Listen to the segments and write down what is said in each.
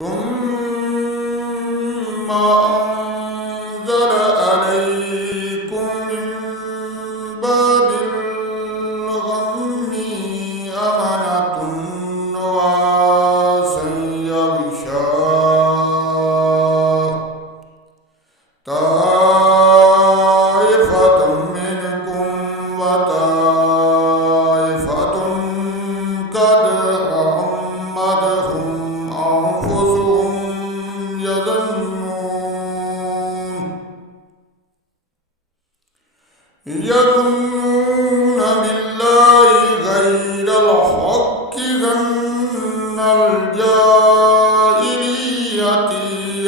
ثم أنزل عليكم من بعد الغم أمنة نعاسا يغشى طائفة منكم وطائفة قد أهمتهم أنفسهم يظنون بالله غير الحق ظن الجاهلية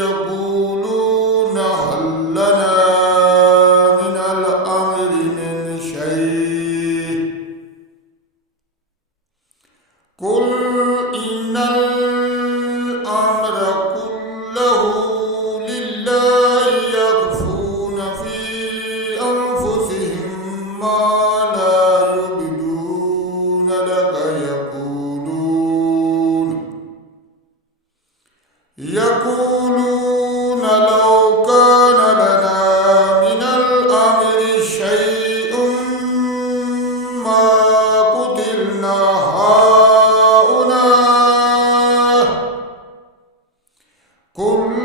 يقولون هل لنا من الأمر من شيء قل إن الأمر كله لله يخفون في أنفسهم ما لا يبدون لك يقولون لو كان لنا من الأمر شيء ما قتلنا هاهنا قل